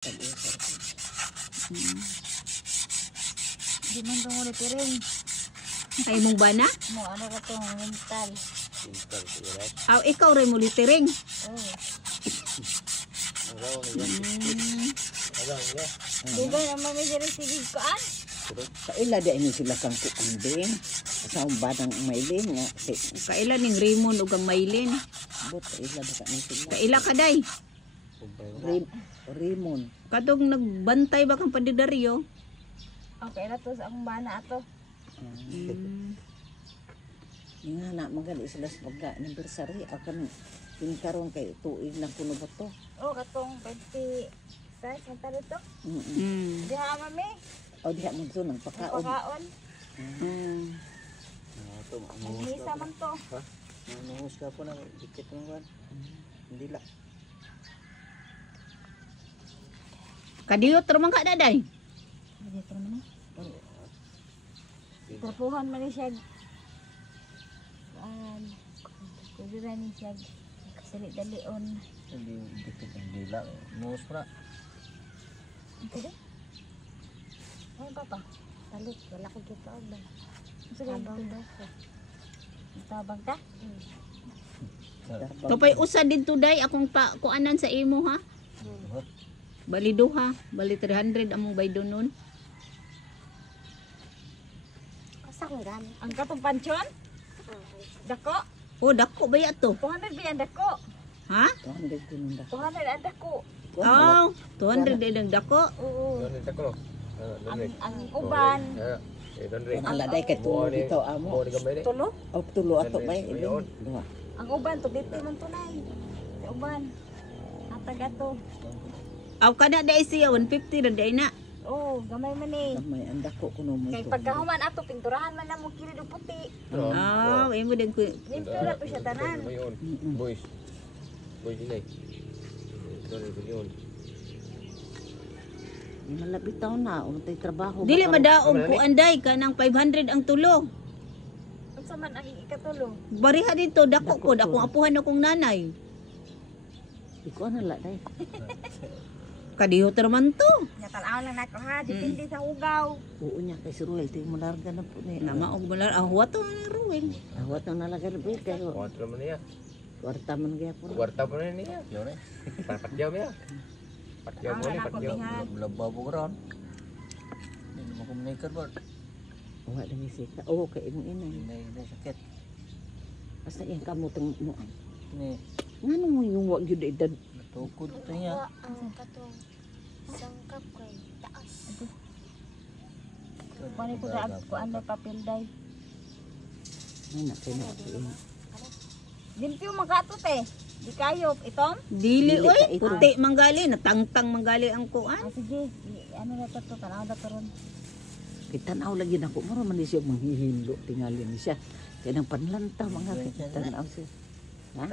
Di man itong ulit rin. Ay mong bana? Mo, ano ka itong mental. Aw, ikaw rin mo litiring. Oh. Hmm. Di ba naman may sirig koan? Kaila di ini sila kang kuanding. Sa badang mailin nga. Kaila ning Raymond ug ang Maylin. But kaila ba ni sila? Kaila kaday. Raymond. Kadong nagbantay ba kang pandidaryo? Okay na to sa akong bana ato. Nga na magali sila sa pag-anniversary akan pinkaron kay tuig na kuno ba to. Oh, katong 20 size ang talo to. Di ha mami. O diha mo to nang pakaon. Pakaon. Misa man to. Nangus ka po na dikit ng buwan. Hindi lang. Kadiyot ramang ka daday. Dito naman. Trapuhan man ni siya. Kuduran ni siya. Salit dalion. Hindi dikit ng dila. Nangus po na. Ito ba? Ay, papa. Talit. Wala ko kita ba? Tabang daw ko. Tabang ta? Kapay usa dito day akong pa kuanan sa imo ha. Bali duha, bali 300 among baydo nun. Kasang gamit. Ang katong pansyon? Dako? Oh, dako ba ya to? 200 ba yan dako? Ha? 200 kuno da. 200 ang dako. Oh, 200 din ang dako. Oo. Nanita ko. Ang uban. Ala day kay tulo dito amo. Tulo? O tulo ato bay ilin. Duha. Ang uban to dito man tunay. Ang uban. Atag ato. Aw kada day siya 150 ra day na. Oh, gamay man eh. May andako kuno mo. Kay pagkahuman ato pinturahan man na mo kilo do puti. Oh, imo din ko. Pintura to siya tanan. Boys. Boys dilay. Yun. Malapit taon na untay trabaho. Dili madaog ko anday kanang 500 ang tulo. Unsa man ang ikatulo? Bariha dito dako ko, akong apuhan akong nanay. Iko na la day. Kadiyot raman to. Natalaw lang nako ha, dipindi sa ugaw. Oo nya kay si Ruel tay mo larga na po ni. Nama og malar ahwa to ni Ruel. Awat na nalaga na po kayo. Kuwatro man niya. Kwarta man gyapon. Kuwarta mo na niya. Yun eh. Patyaw niya. Patyaw mo ni patyaw. Laba po karon. Hindi mo komunikar ba? Wa dami sika. Oh kay imong inay. Hindi sakit. Asa yang kamu teng mo. Ni Ngano mo yung wa gyud edad. natukod to niya. Ang katong sangkap ko taas. Kuani ko ra ko ano papel day. Ay na kay na. Limpyo magato te. Di kayo itom? Dili Dili oy, ka ito. puti manggali natangtang manggali ang kuan. Sige, ano na to tanaw da karon. Kitanaw lagi na ko mo man siya manghihinlo tingali ni siya. Kaya nang panlanta mga kitanaw siya. Ha?